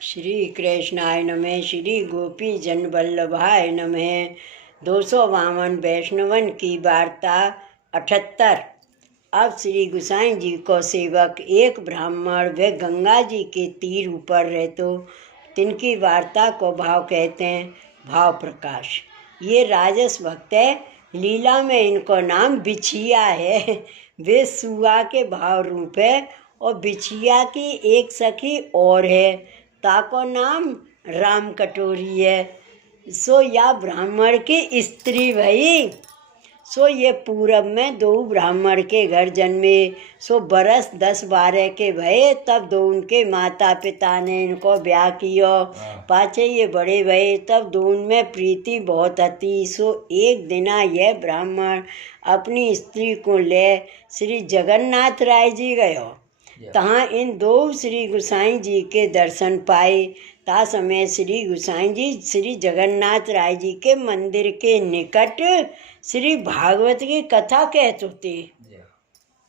श्री कृष्णाय नमः। श्री गोपी जन वल्लभाय नमः। 252 वैष्णवन की वार्ता 78। अब श्री गुसाई जी को सेवक एक ब्राह्मण वे गंगा जी के तीर ऊपर रहते, तिनकी वार्ता को भाव कहते हैं। भाव प्रकाश। ये राजस भक्त है, लीला में इनको नाम बिछिया है। वे सुआ के भाव रूप है और बिछिया की एक सखी और है, ताको नाम राम कटोरी है। सो या ब्राह्मण की स्त्री भई। सो ये पूरब में दो ब्राह्मण के घर जन्मे। सो बरस 10-12 के भये, तब दो उनके माता पिता ने इनको ब्याह किया। पाछे ये बड़े भये, तब दो उनमें प्रीति बहुत हती। सो एक दिना यह ब्राह्मण अपनी स्त्री को ले श्री जगन्नाथ राय जी गयो। तहाँ इन दो श्री गुसाई जी के दर्शन पाए। ता समय श्री गुसाई जी श्री जगन्नाथ राय जी के मंदिर के निकट श्री भागवत की कथा कहते होते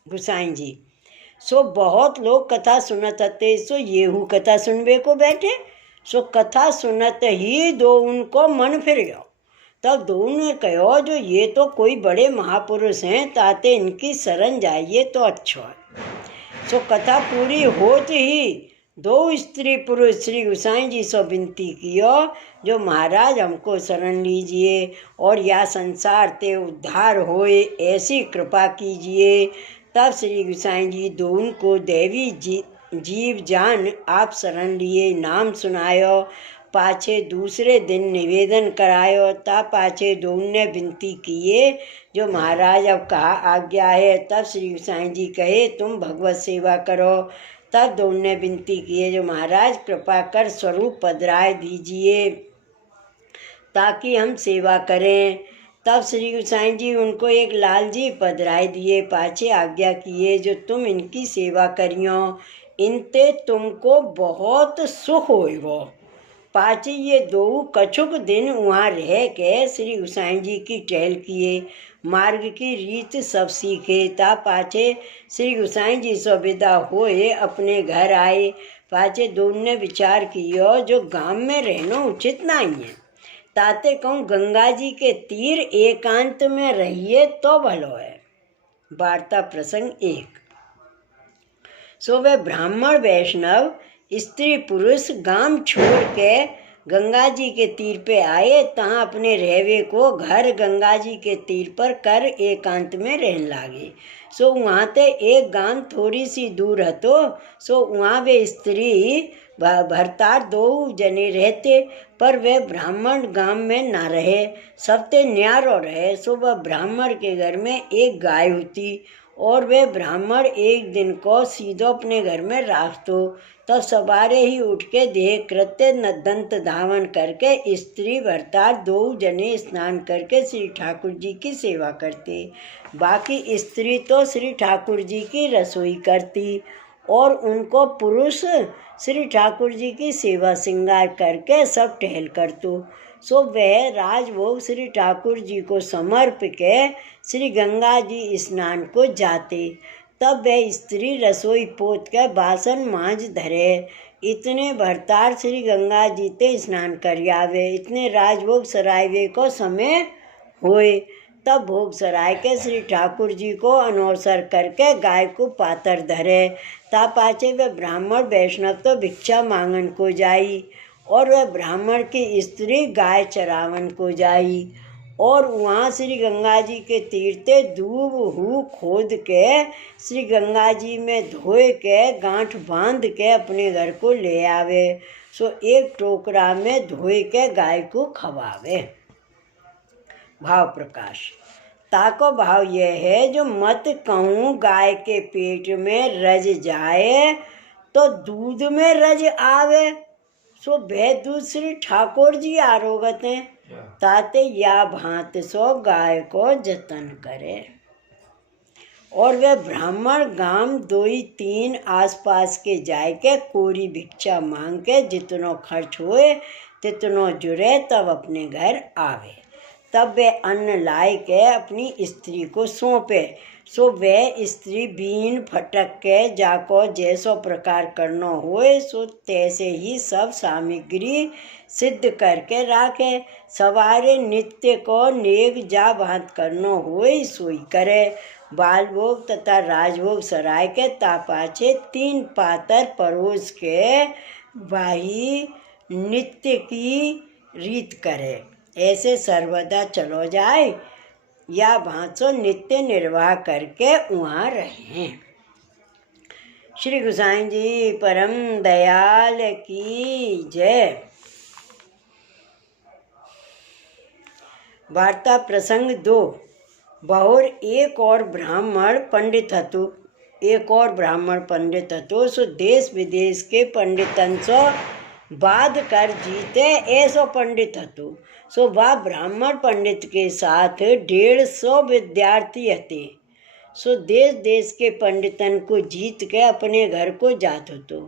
गुसाई जी। सो बहुत लोग कथा सुनत हते। सो येहू कथा सुनबे को बैठे। सो कथा सुनत ही दो उनको मन फिर गयो। तब दो ने कहो, जो ये तो कोई बड़े महापुरुष हैं, ताते इनकी शरण जाइए तो अच्छा है। सो कथा पूरी होत ही दो स्त्री पुरुष श्री गुसाई जी से विनती कियो, जो महाराज हमको शरण लीजिए और या संसार ते उद्धार होए, ऐसी कृपा कीजिए। तब श्री गुसाई जी दोनों को देवी जीव जान आप शरण लिए, नाम सुनायो। पाछे दूसरे दिन निवेदन करायो। ता पाछे दोनों ने विनती किए, जो महाराज अब कहा आज्ञा है। तब श्री गुसाई जी कहे, तुम भगवत सेवा करो। तब दोनों ने विनती किए, जो महाराज कृपा कर स्वरूप पधराए दीजिए ताकि हम सेवा करें। तब श्री गुसाई जी उनको एक लाल जी पधराए दिए। पाछे आज्ञा किए, जो तुम इनकी सेवा करियो, इनते तुमको बहुत सुख होएगो। पाछे ये दो कछुक दिन वहाँ रह के श्री गुसाई जी की टहल किए, मार्ग की रीत सब सीखे। ता पाछे श्री गुसाई जी से विदा होए अपने घर आए। पाछे दोनों ने विचार किया, जो गांव में रहना उचित नहीं है, ताते कहूँ गंगा जी के तीर एकांत में रहिए तो भलो है। वार्ता प्रसंग 1। सो वे ब्राह्मण वैष्णव स्त्री पुरुष गांव छोड़ के गंगा जी के तीर पे आए। तहाँ अपने रहवे को घर गंगा जी के तीर पर कर एकांत में रहने लागे। सो वहाँ ते एक गांव थोड़ी सी दूर हतो। सो वहाँ वे स्त्री भरतार दो जने रहते, पर वे ब्राह्मण गांव में ना रहे, सबते न्यारो रहे। सो वह ब्राह्मण के घर में एक गाय होती और वे ब्राह्मण एक दिन को सीधो अपने घर में राख दो। तब सवारे ही उठ के देह कृत्य दंत धावन करके स्त्री भरतार दो जने स्नान करके श्री ठाकुर जी की सेवा करते। बाकी स्त्री तो श्री ठाकुर जी की रसोई करती और उनको पुरुष श्री ठाकुर जी की सेवा श्रृंगार करके सब टहल करतो। सो वह राजभोग श्री ठाकुर जी को समर्प के श्री गंगा जी स्नान को जाते। तब वह स्त्री रसोई पोत के बासन मांझ धरे। इतने भरतार श्री गंगा जी ते स्नान कर आवे। इतने राजभोग सरायवे को समय होए। तब भोग सराय के श्री ठाकुर जी को अनवसर करके गाय को पातर धरे। ता पाचे वह ब्राह्मण वैष्णव तो भिक्षा मांगन को जाई और वह ब्राह्मण की स्त्री गाय चरावन को जाई। और वहाँ श्री गंगा जी के तीरते दूब हु खोद के श्री गंगा जी में धोए के गांठ बांध के अपने घर को ले आवे। सो एक टोकरा में धोए के गाय को खवावे। भाव प्रकाश। ताको भाव यह है, जो मत कहूँ गाय के पेट में रज जाए तो दूध में रज आवे। सो भय दूध श्री ठाकुर जी आरोगत हैं, ताते या भांत सो गाय को जतन करे। और वे ब्राह्मण गांव 2-3 आसपास के जाय के कोरी भिक्षा मांग के जितनो खर्च होए तितनो जुरे, तब अपने घर आवे। तब वे अन्न लाए के अपनी स्त्री को सौंपे। सो वह स्त्री बीन फटक के जाको जैसो प्रकार करनो होए सो तैसे ही सब सामग्री सिद्ध करके राखे। सवारे नित्य को नेक जा भांत करनो होए सोई करे। बालभोग तथा राजभोग सराय के तापाचे 3 पातर परोस के वाही नित्य की रीत करे। ऐसे सर्वदा चलो जाए या भांसो नित्य निर्वाह करके वहाँ रहें। श्री गोसाई जी परम दयाल की जय। वार्ता प्रसंग 2। बहुर एक और ब्राह्मण पंडित हतु सो देश विदेश के पंडितन सो बाध कर जीते ऐसो पंडित हतु। सो वह ब्राह्मण पंडित के साथ 150 विद्यार्थी हते। सो देश देश के पंडितन को जीत के अपने घर को जात हतो।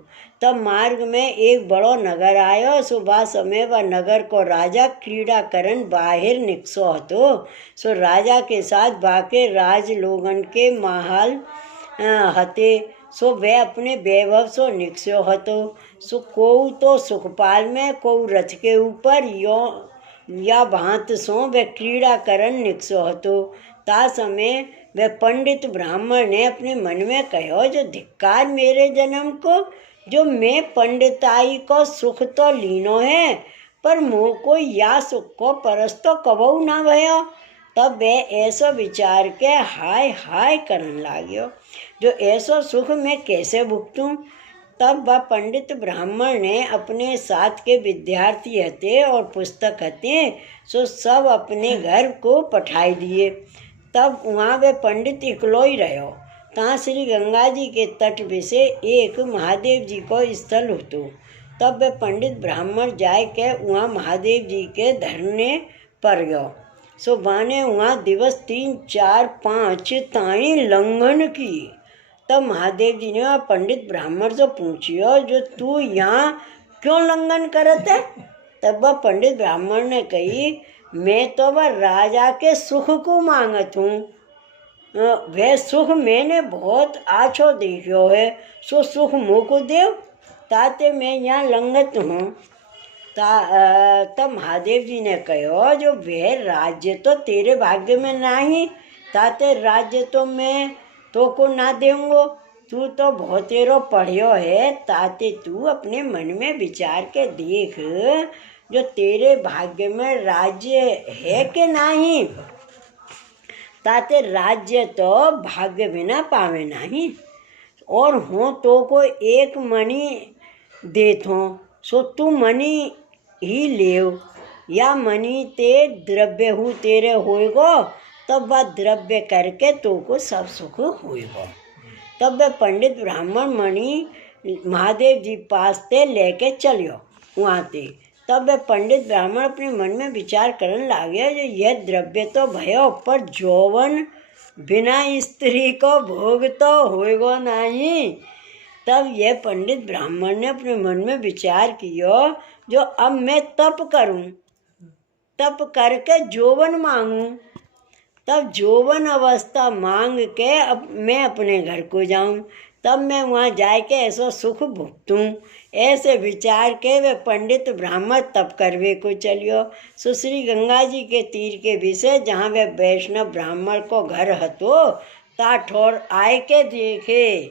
तब मार्ग में एक बड़ो नगर आयो। सो वह समय वह नगर को राजा क्रीड़ा करन बाहर निकसो हतो। सो राजा के साथ बाके राज लोगन के महल हते। सो वह अपने वैभव सो निकस्यो हतो। सो कोऊ तो सुखपाल में कोऊ रथ के ऊपर या भांत सो वह क्रीड़ा करन निकसो हतो। ता समय वह पंडित ब्राह्मण ने अपने मन में कहो जो धिक्कार मेरे जन्म को, जो मैं पंडिताई को सुख तो लीनो है पर मोह को या सुख को परस्तो कबहू ना भयो। तब वह ऐसो विचार के हाय हाय करन लाग्यो, जो ऐसो सुख मैं कैसे भुगतूं। तब वह पंडित ब्राह्मण ने अपने साथ के विद्यार्थी हते और पुस्तक हते सो सब अपने घर को पठाई दिए। तब वहाँ वे पंडित इकलो ही रहो। तहाँ श्री गंगा जी के तट पे से एक महादेव जी को स्थल होतो। तब वे पंडित ब्राह्मण जाए के वहाँ महादेव जी के धरने पर गयो। सो बाने वहाँ दिवस 3, 4, 5 ताई लंघन की। तब महादेव जी ने पंडित ब्राह्मण से पूछियो जो तू यहाँ क्यों लंघन करत है। तब वह पंडित ब्राह्मण ने कही मैं तो वह राजा के सुख को मांगत हूँ। वह सुख मैंने बहुत आछो देखियो है, सो सुख मुँह को देव ताते मैं यहाँ लंघत हूँ। तब महादेव जी ने कहो जो वह राज्य तो तेरे भाग्य में नहीं, ताते राज्य तो मैं तो को ना देऊँगो। तू तो बहुतेरो पढ़ियो है, ताते तू अपने मन में विचार के देख जो तेरे भाग्य में राज्य है कि नहीं। ताते राज्य तो भाग्य बिना पावे नहीं, और हो तो को एक मणि देथो सो तू मणि ही लेव, या मणि ते द्रव्य हु तेरे होएगो तब वह द्रव्य करके तो को सब सुख होएगो। तब वह पंडित ब्राह्मण मणि महादेव जी पास ते लेके चलियो वहाँ ते। तब वह पंडित ब्राह्मण अपने मन में विचार करने लगे जो यह द्रव्य तो भयो पर जौवन बिना स्त्री को भोग तो होएगो नहीं। तब यह पंडित ब्राह्मण ने अपने मन में विचार कियो जो अब मैं तप करूं, तप करके जौवन मांगूं। तब जौवन अवस्था मांग के अब मैं अपने घर को जाऊं, तब मैं वहाँ जाके ऐसा सुख भुगतूं। ऐसे विचार के वे पंडित ब्राह्मण तप करवे को चलियो। सो श्री गंगा जी के तीर के विषय जहाँ वे वैष्णव ब्राह्मण को घर हतो ता ठोर आए के देखे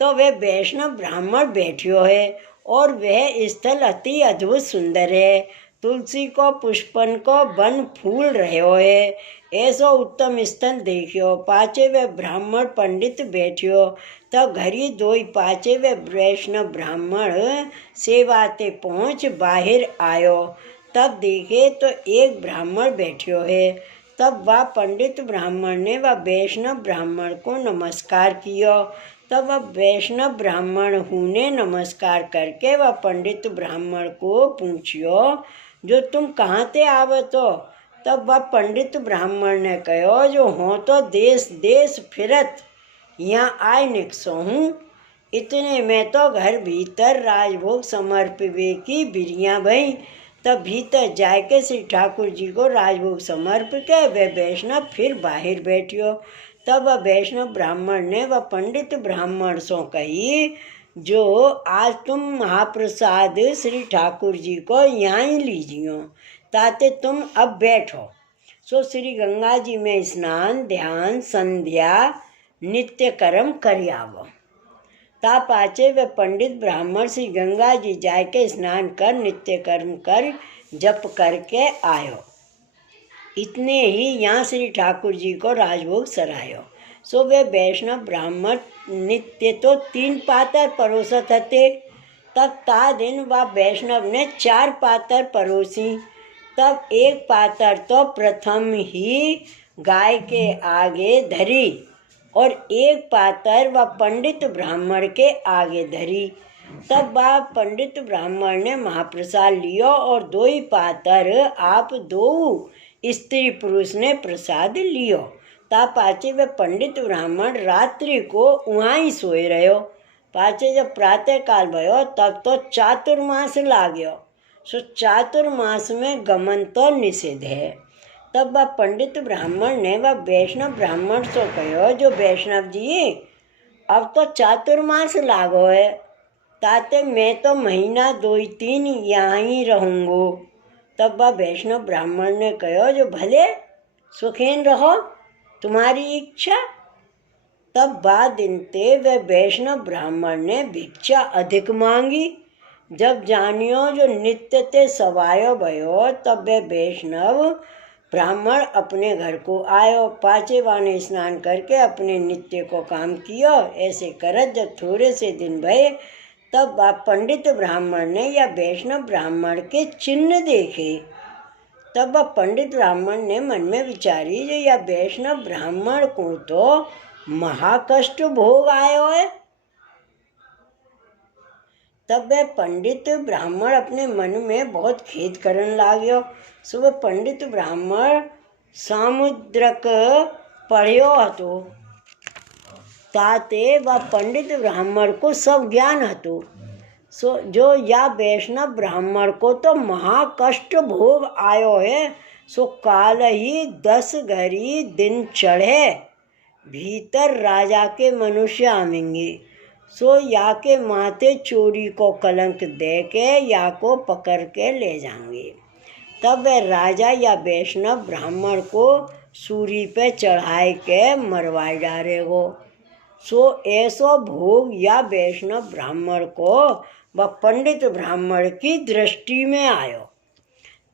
तो वे वैष्णव ब्राह्मण बैठियो है और वह स्थल अति अद्भुत सुंदर है। तुलसी को पुष्पन को वन फूल रहो है, ऐसो उत्तम स्थल देखियो। पाचे वे ब्राह्मण पंडित बैठियो तब घरी दोई पाचे वे वैष्णव ब्राह्मण सेवाते पहुँच बाहर आयो। तब देखे तो एक ब्राह्मण बैठियो है। तब वह पंडित ब्राह्मण ने वह वैष्णव ब्राह्मण को नमस्कार कियो। तब वह वैष्णव ब्राह्मण ने नमस्कार करके वह पंडित ब्राह्मण को पूछियो जो तुम कहाँ ते आवत हो। तब वह पंडित ब्राह्मण ने कहो जो हो तो देश देश फिरत यहाँ आय निकसो हूँ। इतने में तो घर भीतर राजभोग समर्पवे की बिरियाँ भई। तब भीतर जाए के श्री ठाकुर जी को राजभोग समर्प के वे वैष्णव फिर बाहर बैठियो। तब वह वैष्णव ब्राह्मण ने वह पंडित ब्राह्मण सो कही, जो आज तुम महाप्रसाद श्री ठाकुर जी को यहाँ ही लीजियो, ताते तुम अब बैठो। सो श्री गंगा जी में स्नान ध्यान संध्या नित्य कर्म कर आवो। ता पाचे वे पंडित ब्राह्मण श्री गंगा जी जाके स्नान कर नित्य कर्म कर जप करके आयो। इतने ही यहाँ श्री ठाकुर जी को राजभोग सरायो। सो वे वैष्णव ब्राह्मण नित्य तो 3 पातर परोसत हते। तब ता दिन वह वैष्णव ने 4 पातर परोसी। तब एक पातर तो प्रथम ही गाय के आगे धरी और एक पातर वह पंडित ब्राह्मण के आगे धरी। तब वह पंडित ब्राह्मण ने महाप्रसाद लियो और 2 ही पातर आप 2 स्त्री पुरुष ने प्रसाद लियो। ता पाचे वे पंडित ब्राह्मण रात्रि को वहाँ ही सोए रहो। पाचे जब प्रातः काल भयो तब तो चातुर्मास लाग्यो। सो चातुर्मास में गमन तो निषेध है। तब वह पंडित ब्राह्मण ने वह वैष्णव ब्राह्मण से कहो, जो वैष्णव जी अब तो चातुर्मास लागो है, ताते मैं तो महीना 2-3 यहाँ ही रहूँगो। तब वह वैष्णव ब्राह्मण ने कहो, जो भले सुखेन रहो, तुम्हारी इच्छा। तब बाद दिन ते वह वैष्णव ब्राह्मण ने भिक्षा अधिक मांगी। जब जानियो जो नित्य ते सवायो भयो, तब वह वैष्णव ब्राह्मण अपने घर को आयो। पाचेवा ने स्नान करके अपने नित्य को काम कियो। ऐसे करत जब थोड़े से दिन भये, तब वह पंडित ब्राह्मण ने या वैष्णव ब्राह्मण के चिन्ह देखे। तब वह पंडित ब्राह्मण ने मन में विचारी, जो या वैष्णव ब्राह्मण को तो महाकष्ट भोग आयो है। तब वह पंडित ब्राह्मण अपने मन में बहुत खेद करन लाग्यो। सो वह पंडित ब्राह्मण सामुद्रक पढ़ियो हतो, ताते वह पंडित ब्राह्मण को सब ज्ञान हतो। सो जो या वैष्णव ब्राह्मण को तो महाकष्ट भोग आयो है। सो काल ही 10 घड़ी दिन चढ़े भीतर राजा के मनुष्य आवेंगे। सो या के माथे चोरी को कलंक दे के या को पकड़ के ले जाएंगे। तब वह राजा या वैष्णव ब्राह्मण को सूली पे चढ़ाए के मरवाए डालेगो। सो ऐसो भोग या वैष्णव ब्राह्मण को वह पंडित ब्राह्मण की दृष्टि में आयो।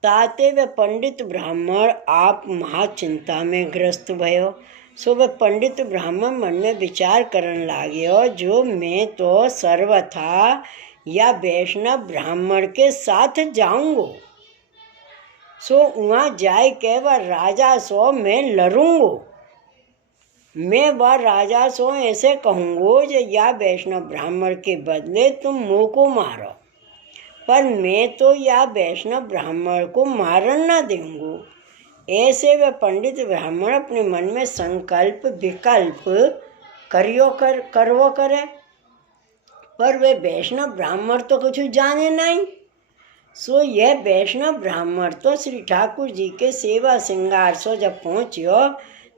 ताते वह पंडित ब्राह्मण आप महाचिंता में ग्रस्त भयो। सो वह पंडित ब्राह्मण मन में विचार करन लाग्यो, जो मैं तो सर्वथा या वैष्णव ब्राह्मण के साथ जाऊंगो। सो वहाँ जाए के वह राजा सो मैं लड़ूंगो। मैं वह राजा सो ऐसे कहूँगो, जो या वैष्णव ब्राह्मण के बदले तुम मुँह को मारो, पर मैं तो या वैष्णव ब्राह्मण को मारन न दूंगो। ऐसे वे पंडित ब्राह्मण अपने मन में संकल्प विकल्प करवो करे, पर वे वैष्णव ब्राह्मण तो कुछ जाने नहीं। सो यह वैष्णव ब्राह्मण तो श्री ठाकुर जी के सेवा श्रृंगार सो जब पहुँचियो,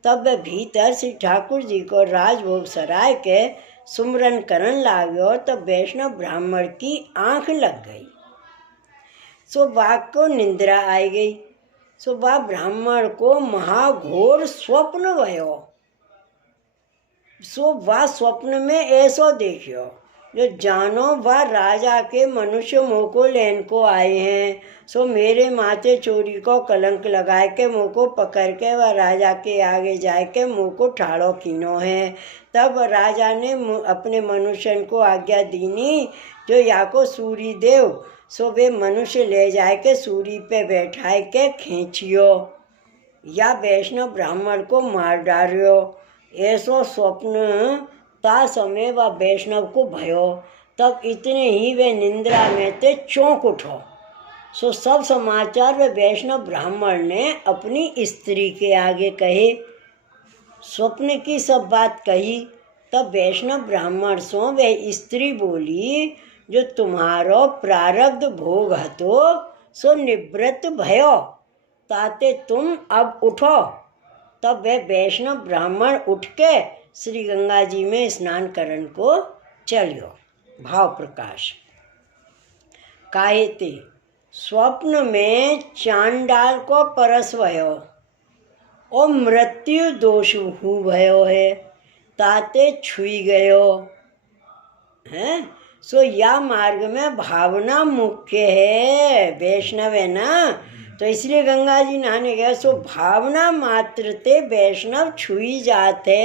तब वह भीतर श्री ठाकुर जी को राजभोग सराय के सुमरन करन लाग्यो। तब वैष्णव ब्राह्मण की आँख लग गई। सो बाघ को निंद्रा आई गई। सो वह ब्राह्मण को महाघोर स्वप्न भयो। सो वह स्वप्न में ऐसो देखियो, जो जानो वह राजा के मनुष्य मुँह को लेन को आए हैं। सो मेरे माथे चोरी को कलंक लगाए के मुँह को पकड़ के वह राजा के आगे जाए के मुँह को ठाड़ो कीनो है। तब राजा ने अपने मनुष्य को आज्ञा दीनी, जो या को सूरी देव। सो वे मनुष्य ले जाए के सूरी पे बैठाए के खींचियो या वैष्णव ब्राह्मण को मार डालियो। ऐसो स्वप्न ता समय वह वैष्णव को भयो। तब इतने ही वे निंद्रा में ते चौंक उठो। सो सब समाचार वे वैष्णव ब्राह्मण ने अपनी स्त्री के आगे कहे, स्वप्न की सब बात कही। तब वैष्णव ब्राह्मण सो वे स्त्री बोली, जो तुम्हारो प्रारब्ध भोग हतो सो निवृत्त भयो, ताते तुम अब उठो। तब वह वैष्णव ब्राह्मण उठ के श्री गंगा जी में स्नान करन को चलियो। भाव प्रकाश। काहे ते स्वप्न में चांडाल को परस भयो और मृत्यु दोष हु भयो है, ताते छुई गयो है। सो या मार्ग में भावना मुख्य है, वैष्णव है ना, तो इसलिए गंगा जी नहाने गए। सो भावना मात्र ते वैष्णव छुई जाते।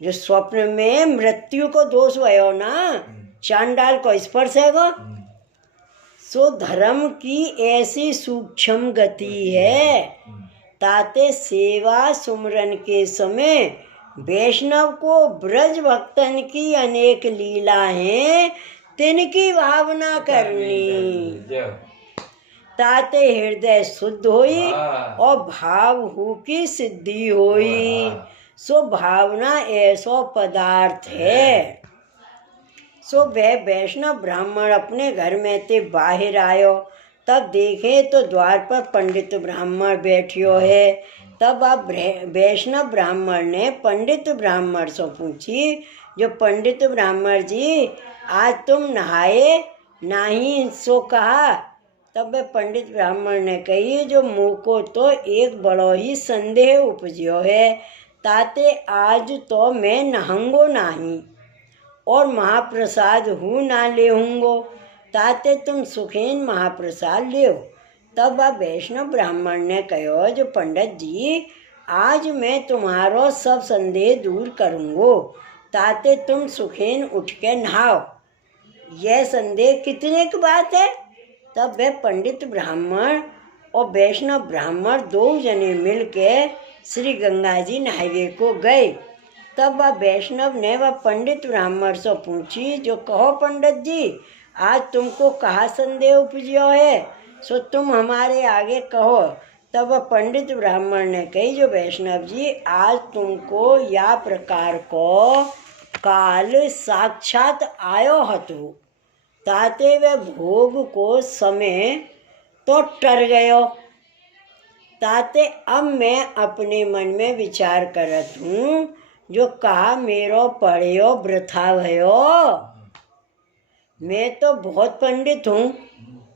जो स्वप्न में मृत्यु को दोष भयो ना, चांडाल को स्पर्श है गो। सो धर्म की ऐसी सूक्ष्म गति है, ताते सेवा सुमरन के समय वैष्णव को ब्रज भक्तन की अनेक लीला हैं, तिनकी भावना करनी, ताते हृदय शुद्ध होई और भाव हु की सिद्धि होई। सो भावना ऐसो पदार्थ है। सो वह वैष्णव ब्राह्मण अपने घर में ते बाहर आयो, तब देखे तो द्वार पर पंडित ब्राह्मण बैठियो है। तब आप वैष्णव ब्राह्मण ने पंडित ब्राह्मण से पूछी, जो पंडित ब्राह्मण जी आज तुम नहाए नहीं, सो कहा। तब वह पंडित ब्राह्मण ने कही, जो मुँह को तो एक बड़ो ही संदेह उपजियो है, ताते आज तो मैं नहंगो नहीं और महाप्रसाद हूँ ना लेहूँगो, ताते तुम सुखेन महाप्रसाद लियो। तब वह वैष्णव ब्राह्मण ने कहो, जो पंडित जी आज मैं तुम्हारो सब संदेह दूर करूँगो, ताते तुम सुखेन उठ के नहाओ। यह संदेह कितने की बात है। तब वह पंडित ब्राह्मण और वैष्णव ब्राह्मण दो जने मिल के श्री गंगा जी नहावे को गए। तब वह वैष्णव ने वह पंडित ब्राह्मण से पूछी, जो कहो पंडित जी आज तुमको कहाँ संदेह उपजियो है, सो तुम हमारे आगे कहो। तब वह पंडित ब्राह्मण ने कही, जो वैष्णव जी आज तुमको या प्रकार को काल साक्षात आयो हतो, ताते वे भोग को समय तो टर गयो, ताते अब मैं अपने मन में विचार करत हूँ, जो कहा मेरो पढ़ियो वृथा भयो। मैं तो बहुत पंडित हूँ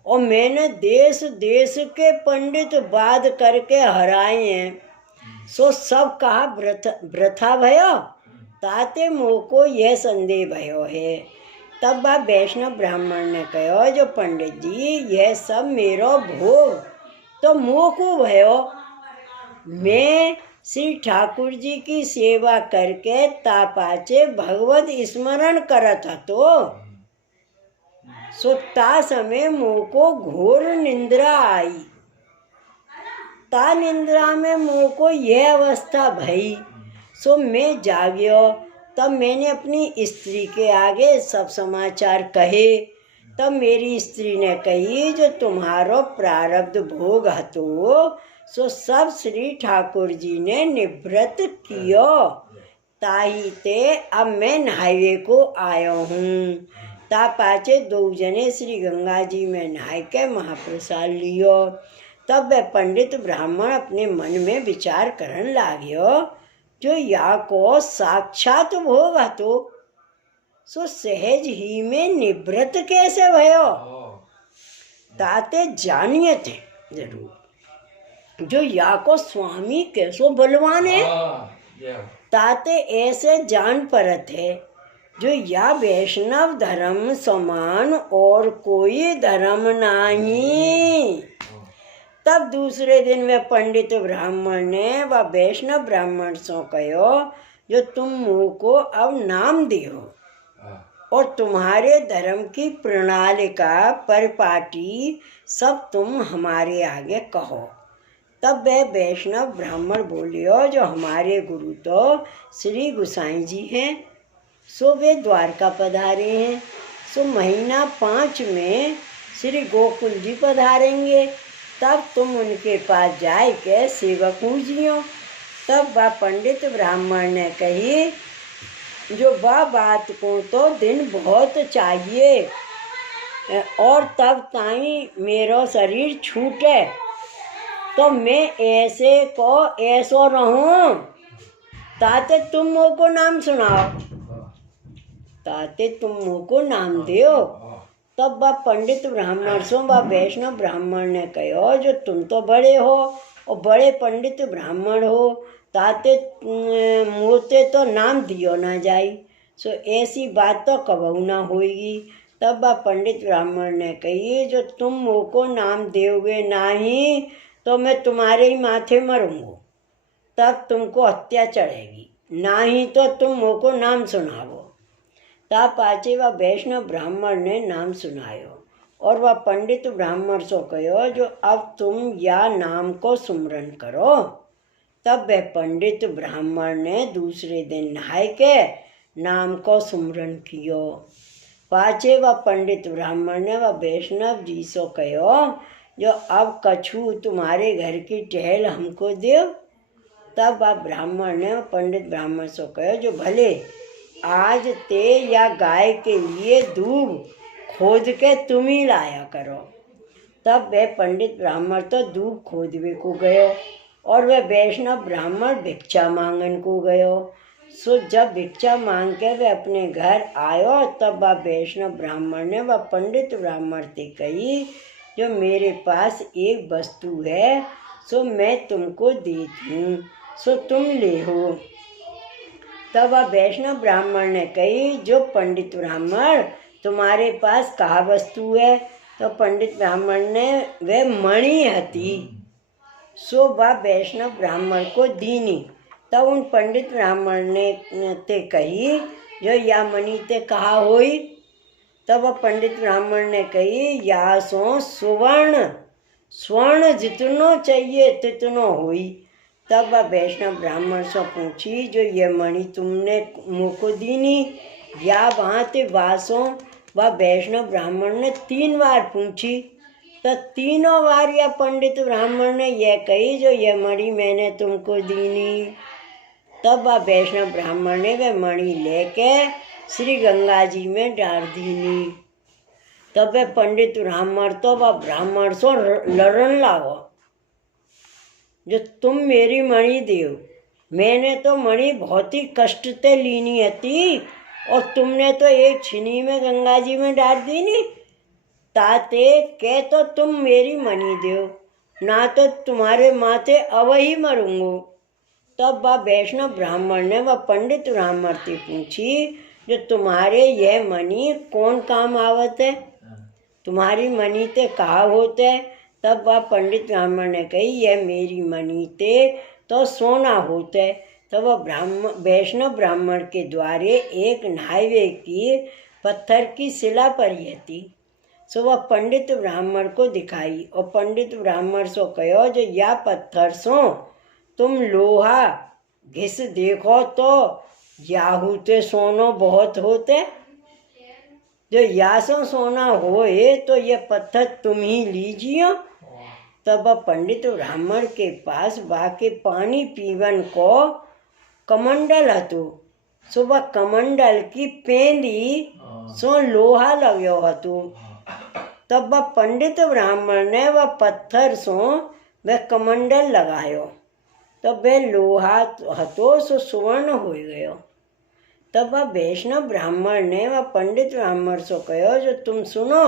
और मैंने देश देश के पंडित वाद करके हराए हैं, सो सब कहा वृथा भयो, ताते मोह को यह संदेह भयो है। तब वह वैष्णव ब्राह्मण ने कहो, जो पंडित जी यह सब मेरो भोग तो मोह को भयो, मैं श्री ठाकुर जी की सेवा करके तापाचे भगवत स्मरण करत हतो, सो ता समय मोह को घोर निंद्रा आई। ता निंद्रा में मोह को यह अवस्था भई, सो मैं जाग्यो। तब मैंने अपनी स्त्री के आगे सब समाचार कहे। तब मेरी स्त्री ने कही, जो तुम्हारो प्रारब्ध भोग हतो, सो सब श्री ठाकुर जी ने निवृत्त कियो, ताही ते अब मैं नहावे को आयो हूँ। ता पाचे दो जने श्री गंगा जी में नहाय के महाप्रसाद लियो। तब वह पंडित ब्राह्मण अपने मन में विचार करन लाग्यो, जो या को साक्षात भोग हतो, सो सहज ही में निवृत्त कैसे भयो, ताते जानिए थे जरूर, जो या को स्वामी कैसो बलवान है, ताते ऐसे जान परत है, जो या वैष्णव धर्म समान और कोई धर्म नहीं। तब दूसरे दिन वह पंडित ब्राह्मण ने वह वैष्णव ब्राह्मण से कहो, जो तुम मुँह को अब नाम दियो और तुम्हारे धर्म की प्रणालिका परिपाटी सब तुम हमारे आगे कहो। तब वह वैष्णव ब्राह्मण बोलियो, जो हमारे गुरु तो श्री गुसाई जी हैं, सो वे द्वारका पधारे हैं, सो महीना 5 में श्री गोकुल जी पधारेंगे, तब तुम उनके पास जाए के सेवक पूजियो। तब वह पंडित ब्राह्मण ने कही, जो वह बात को तो दिन बहुत चाहिए और तब ताई मेरो शरीर छूटे, तो मैं ऐसे को ऐसो रहूं ताते तुम मोको नाम सुनाओ, ताते तुम मोको नाम दियो। तब वह पंडित ब्राह्मण सो वह वैष्णव ब्राह्मण ने कहो जो तुम तो बड़े हो और बड़े पंडित ब्राह्मण हो, ताते मोते तो नाम दियो ना जाई, सो ऐसी बात तो कबहू ना होगी। तब वह पंडित ब्राह्मण ने कही जो तुम मोको नाम दोगे नहीं तो मैं तुम्हारे ही माथे मरूंगा, तब तुमको हत्या चढ़ेगी, नहीं तो तुम मोको नाम सुनाओ। तब पाचे वह वैष्णव ब्राह्मण ने नाम सुनायो और वह पंडित ब्राह्मण सो कहो जो अब तुम या नाम को सुमरन करो। तब वह पंडित ब्राह्मण ने दूसरे दिन नहाय के नाम को सुमरन कियो। पाचे वह पंडित ब्राह्मण ने वह वैष्णव जी सो कहो जो अब कछु तुम्हारे घर की टहल हमको दो। तब वह ब्राह्मण ने पंडित ब्राह्मण सो कहो जो भले आज ते या गाय के लिए दूब खोद के तुम ही लाया करो। तब वह पंडित ब्राह्मण तो दूब खोदवे को गयो और वह वैष्णव ब्राह्मण भिक्षा मांगन को गयो। सो जब भिक्षा मांग के वह अपने घर आयो तब वह वैष्णव ब्राह्मण ने वह पंडित ब्राह्मण से कही जो मेरे पास एक वस्तु है सो मैं तुमको देती हूँ, सो तुम ले हो। तब वह वैष्णव ब्राह्मण ने कही जो पंडित ब्राह्मण तुम्हारे पास कहा वस्तु है। तो पंडित ब्राह्मण ने वह मणि हती, सो वह वैष्णव ब्राह्मण को दीनी। तब उन पंडित ब्राह्मण ने ते कही जो या मणि ते कहा होई। तब वह पंडित ब्राह्मण ने कही या सो सुवर्ण, स्वर्ण जितनो चाहिए तितनो हुई। तब वह वैष्णव ब्राह्मण से पूछी जो ये मणि तुमने मुझको दीनी या वहाँ ते वासों। वह वैष्णव ब्राह्मण ने 3 बार पूछी, तो तीनों बार यह पंडित ब्राह्मण ने यह कही जो यह मणि मैंने तुमको दीनी। तब वह वैष्णव ब्राह्मण ने वह मणि लेके श्री गंगा जी में डाल दीनी। तब वह पंडित ब्राह्मण तो वह ब्राह्मण सो लड़न लागो जो तुम मेरी मणि देव, मैंने तो मणि बहुत ही कष्ट से लीनी हती और तुमने तो एक छिनी में गंगा जी में डाल दी नी, ताते के तो तुम मेरी मणि देव, ना तो तुम्हारे माथे अवही मरूंगो। तब वह वैष्णव ब्राह्मण ने वह पंडित ब्राह्मण से पूछी जो तुम्हारे यह मणि कौन काम आवत है, तुम्हारी मणि ते कहा होते है। तब वह पंडित ब्राह्मण ने कही यह मेरी मणि ते तो सोना होते है। तब वह वैष्णव ब्राह्मण के द्वारे एक नावे की पत्थर की शिला पड़ी थी, सो वह पंडित ब्राह्मण को दिखाई और पंडित ब्राह्मण सो कहो जो या पत्थर सो तुम लोहा घिस देखो तो याहू ते सोनो बहुत होते, जो यासो सोना होए तो ये पत्थर तुम ही लीजियो। तब पंडित ब्राह्मण के पास बाके पानी पीवन को कमंडल हतो, सो वह कमंडल की पेंदी सो लोहा लग्यो हतो। तब वह पंडित ब्राह्मण ने वह पत्थर सो वह कमंडल लगायो, तब वह लोहा हतो सो सुवर्ण हो गयो। तब वह वैष्णव ब्राह्मण ने वह पंडित ब्राह्मण सो कहो जो तुम सुनो,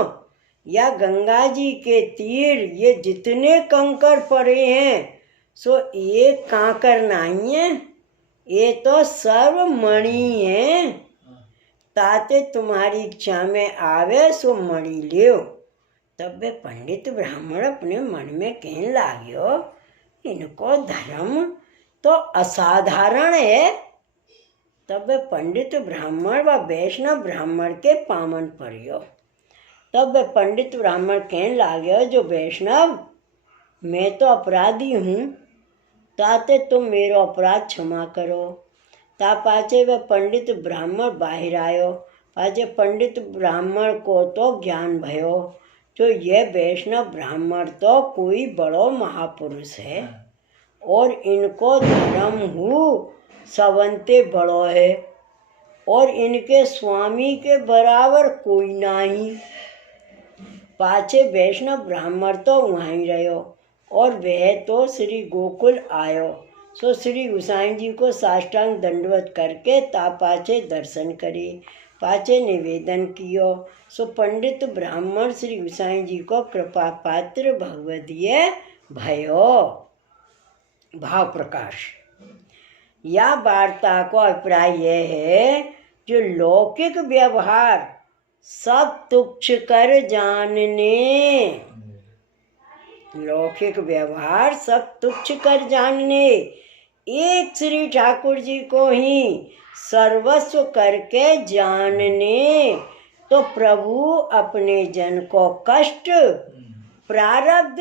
या गंगा जी के तीर ये जितने कंकर पड़े हैं सो एक कांकर नहीं है, ये तो सर्व मणि है, ताते तुम्हारी इच्छा में आवे सो मणि लियो। तब वे पंडित ब्राह्मण अपने मन में कहने लाग्यो इनको धर्म तो असाधारण है। तब वे पंडित ब्राह्मण व वैष्णव ब्राह्मण के पामन पड़ियो। तब वे पंडित ब्राह्मण कहने लाग्यो जो वैष्णव मैं तो अपराधी हूँ, ताते तुम मेरो अपराध क्षमा करो। ता पाचे वे पंडित ब्राह्मण बाहर आयो। पाचे पंडित ब्राह्मण को तो ज्ञान भयो जो यह वैष्णव ब्राह्मण तो कोई बड़ो महापुरुष है और इनको धर्म हु सवंते बड़ो है और इनके स्वामी के बराबर कोई नहीं। पाछे वैष्णव ब्राह्मण तो वहीं रहो और वह तो श्री गोकुल आयो। सो श्री गुसाई जी को साष्टांग दंडवत करके ता पाछे दर्शन करे, पाछे निवेदन कियो। सो पंडित ब्राह्मण श्री गुसाई जी को कृपा पात्र भगवदीय भयो। भाव प्रकाश। या वार्ता को अभिप्राय यह है, जो लौकिक व्यवहार सब तुच्छ कर जानने, लौकिक व्यवहार सब तुच्छ कर जानने, एक श्री ठाकुर जी को ही सर्वस्व करके जानने, तो प्रभु अपने जन को कष्ट प्रारब्ध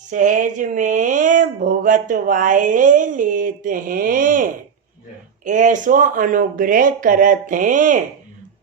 सहज में भुगतवाए लेते हैं, ऐसो अनुग्रह करत हैं।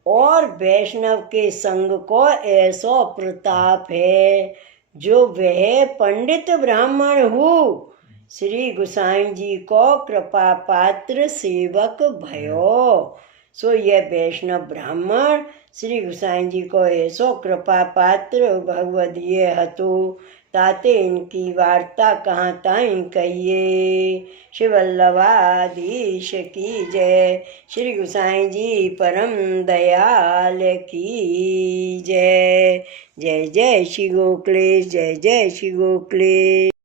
और वैष्णव के संग को ऐसो प्रताप है, जो वह पंडित ब्राह्मण हूँ श्री गुसाई जी को कृपा पात्र सेवक भयो। सो यह वैष्णव ब्राह्मण श्री गुसाई जी को ऐसो कृपा पात्र भगवदीय हतु, ताते इनकी वार्ता कहाँ ताई कहिए। श्री वल्लभाधीश की जय। श्री गुसाई जी परम दयाल की जय। जय जय श्री गोखलेश, जय जय श्री गोखलेश।